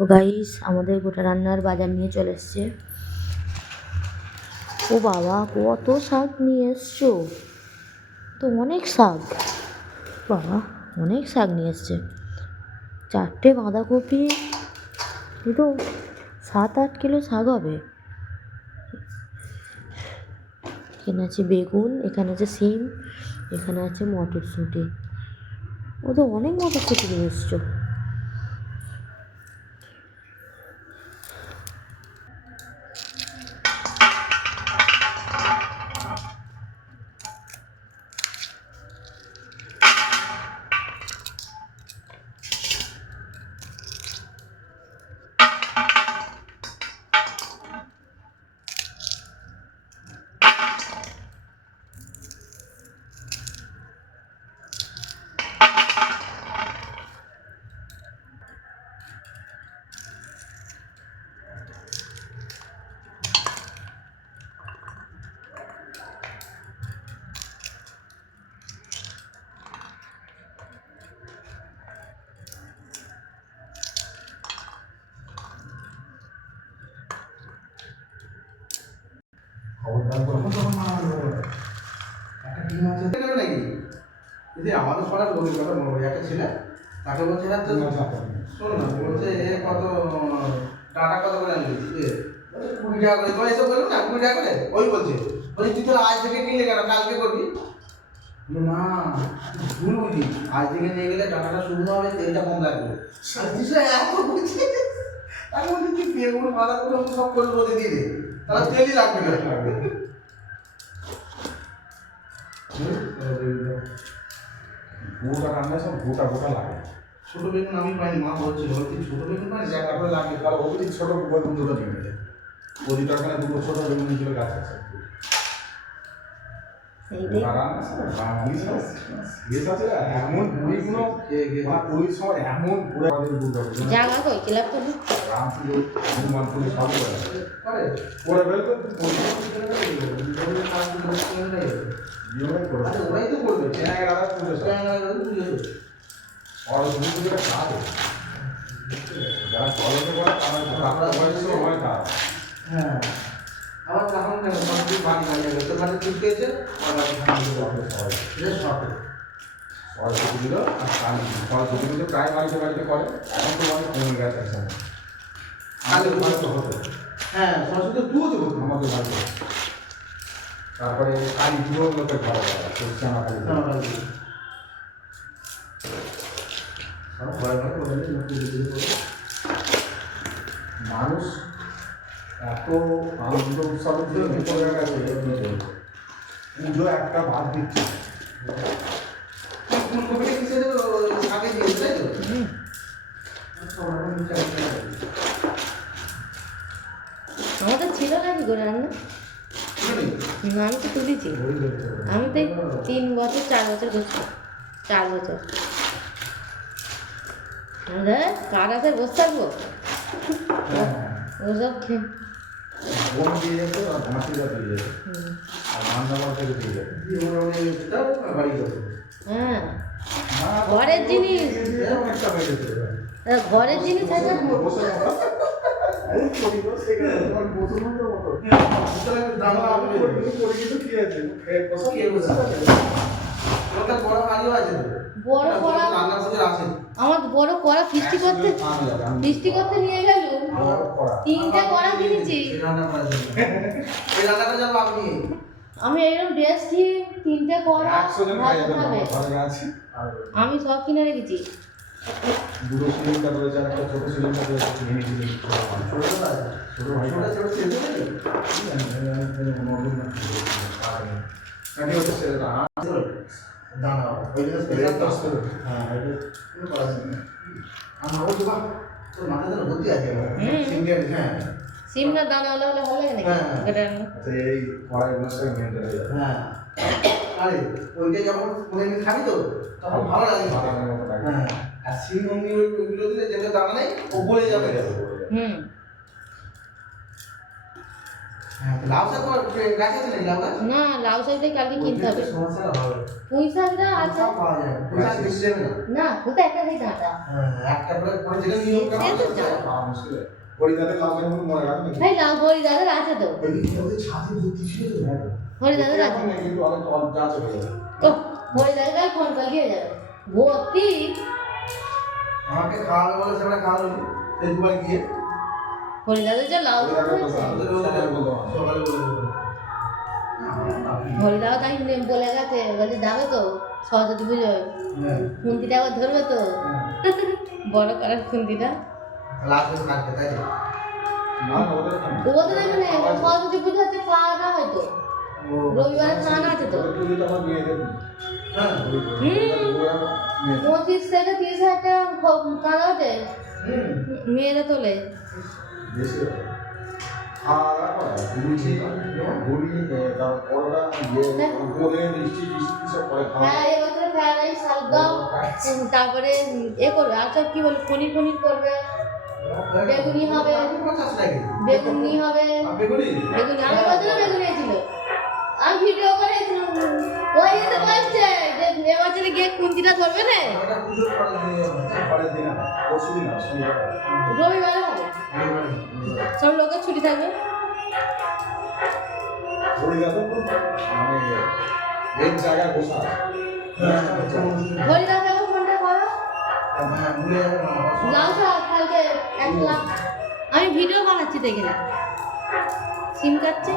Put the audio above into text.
ও guys, আমাদের গোটা রান্নার বাজার নিয়ে চলে এসছে। ও বাবা, কত শাক নিয়ে এসছো! তো অনেক শাক, বাবা অনেক শাক নিয়ে এসছে। 4টে বাঁধাকপি, এ তো 7-8 কিলো শাক হবে। এখানে আছে বেগুন, এখানে আছে সিম, এখানে আছে মটরশুঁটি। ও তো অনেক মটরশুঁটি নিয়ে এসছো। আমাদের পাড়ার লোকের কথা মনে করি, একটা ছেলে তাকে বলছে হ্যাঁ তো শোনো না, বলছে এ কত টাকা কত করে আনবি, 20 টাকা করে। তোমার এসব বলবো না, 20 টাকা করে। ওই বলছে তুই তো আজ থেকে কিনলে কেন, কালকে করবি না? ভুল বুঝি, আজ থেকে নিয়ে গেলে টাকাটা শুকনো হবে, তেলটা কম লাগবে। এত বুঝছি আমি বলছি তুই বেগুন বাঁধাগুলো সব করে রোদে দিয়ে দে, তাহলে তেলই লাগবে না। গোটা রান্না সব গোটা গোটা লাগে। ছোট বেগুন আমি পাইনি, মা বলছিল তুই ছোট বেগুন পাই জায়গা করে লাগে। তাহলে ওই ছোট বেগুন দুটো নিয়ে গেছে, ওই টাকা দুটো ছোট বেগুন নিয়েছিল গাছ আছে। এমন পুরীগুলো ওই সময় এমন পুরো জায়গা কই ক্লাব তো রামপুর হনুমানপুরি সব করে বের ওরাই তো করবে। যারা কলেজে পড়ে তারা হ্যাঁ, আবার তখন বাড়ি বাড়ি যাবে, তোর বাড়ি তুলতে এসে সরস্বতীগুলো আর কালী সরস্বতীগুলো প্রায় বাড়িতে বাড়িতে করে, এখন তো অনেক কমে গেছে। আমাদের বাড়িতে হতো, হ্যাঁ সরস্বতী তুও দেবো আমাদের বাড়িতে। তারপরে কালী পুরো লোকের ঘরে শ্যামা কালী মানুষ এত আনন্দ উৎসবের জন্য চলে গেছে, পুজো একটা বাদ দিচ্ছে। ফুলকপিটা কিসে দেবো, আগে দিয়ে তাই তো। আমাদের ছিল না কি করে রান্না? আমি তো তুলেছি, আমি তো 3 বছর 4 বছর করছি, 4 বছর। কার আছে বসে থাকবো ওসব খেয়ে। বোন দিয়ে যেত আর ভাঁসিটা দিয়ে যেত, আর মান্দাবার থেকে দিয়ে যেত। হ্যাঁ, ঘরের জিনিস, অনেকটা হয়ে যেত। ঘরের জিনিস আছে। আমার বড় কড়া ফিস্টি করতে নিয়ে গেল, 3টে কড়া কিনেছি আমি। এরকম ড্রেস দিয়ে 3টে কড়া আমি সব কিনে রেখেছি। দুটো সিলিন্ডার রয়েছে, আর একটা ছোট সিলিন্ডার রয়েছে, মিনি সিলিন্ডার। ছোট ভাই সিমটা দানা হলে ভালো লাগে নাকি? এই কড়াই বসে মেনটেন হয়ে যাবে। হ্যাঁ, আরে ওইটা যখন কোনদিন খাবি তো তখন ভালো লাগে। হ্যাঁ, আর সিম অমনি ওইগুলো দিলে যেটা দানা নেই ও গলে যাবে। হ্যাঁ, লাউ শাক তোমার গাছ আছে নাকি লাউ গাছ? না, লাউ শাকটা কালকে কিনতে হবে। সমস্যাটা হবে। পুঁই শাকটা আছে। সব পাওয়া যায়। পুঁই শাক বেশি যাবে না। না, কোথায় একটা সেই ডাঁটা। হ্যাঁ, একটা করে যেটা নিয়ম করা সে তো আছে। জানো। পাওয়া মুশকিল। হরিদাদের লাউ গাছ মনে রাখবেন নাকি? এই লাউ বড়ি দাদার আছে তো। ওই ছাদে ভর্তি ছিল তো। বড়ি দাদার আছে। এখন নেই, কিন্তু অনেক অল্প যা চলে যাবে। ও, বড়ি দাদার ফোন কল দিয়ে যাবে। ভর্তি। আমাকে খাওয়াবে বলে সেটা খাওয়ালো সেই দুবার গিয়ে বড়ি দাদার যে লাউ গাছ হরিদাদের আছে। সকালে বলতে হবে। সকালে বলে দেবো। বড়ি দাদা তাই বলে গেছে, বলে যাবে তো সরস্বতী পুজোয়। হ্যাঁ, খুন্তিটা আবার ধরবে তো। বড় করার খুন্তিটা। লাস্টে থাকবে তাই তো? না, ওদের ওদের এখানে সরস্বতী পুজো হচ্ছে খাওয়া দাওয়া হয়তো। ও, রবিবারে খাওয়ানো আছে তো। ওদের পুজোটা আমার মেয়েদের নেই। হ্যাঁ, মেয়েদের। 25 থেকে 30 হাজার টাকা কাঁদা ওঠে। হুম। মেয়েরা তোলে। বেশি হবে। খাওয়া দাওয়া করা হয়। লুচি, ঘুড়ি, তারপর পরোটা, বোঁদে, মিষ্টি সব করে খাওয়া হ্যাঁ, এবছর ফ্রাইড রাইস, শালগম, তারপরে এ করবে আর সব কি বলে পনির করবে, বেগুনি হবে। পঞ্চাশ টাকা বেগুনি হবে। বেগুনি বেগুনি আমার বছর বেগুনি ছিল। আমি ভিডিও করেছিলাম। ওই তো বলছে যে এবছরে গিয়ে কুঞ্চিটা ধরবে না। ওটা পুজোর পরে দিয়ে হবে। পরের দিন না, পরশু দিন না, শনিবার। রবিবারে হবে। সব লোকের ছুটি থাকবে। হরিদাদের তো মানে এক জায়গায় বসা আছে। হ্যাঁ, হরিদাসকে ফোনটা করো। হ্যাঁ, ভুলে যাবে না। লাউ শাক কালকে 1 লাখ। আমি ভিডিও বানাচ্ছি দেখে না। সিম কাটছে।